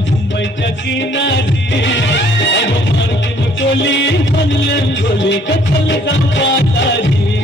मुंबईच्या किनारी मार्किन कोली म्हणलं गोली कथल संपाताजी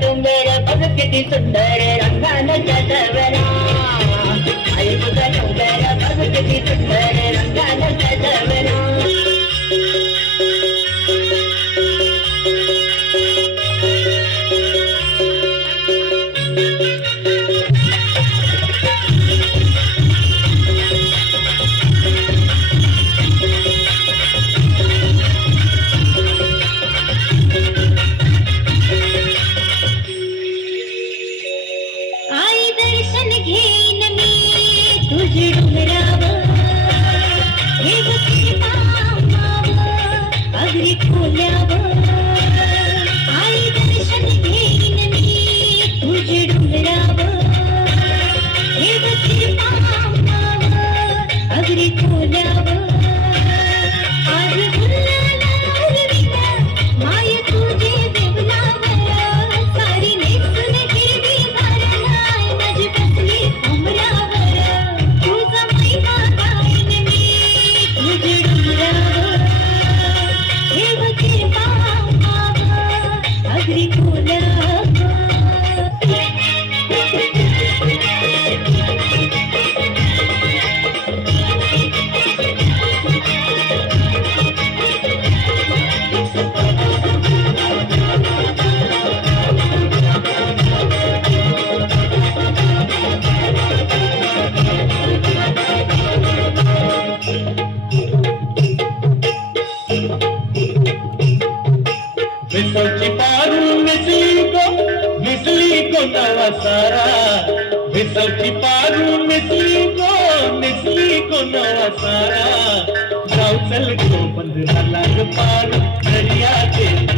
डोंगर बघ किती सुंदर रंगानं सजवला आई तुझा डोंगर बघ किती सुंदर रंगानं सजवला विसवची पारू मिसली को नवा सारा विसवची पारू मिसली को नवा सारा जाऊ चल को बंद लाग पार दरिया के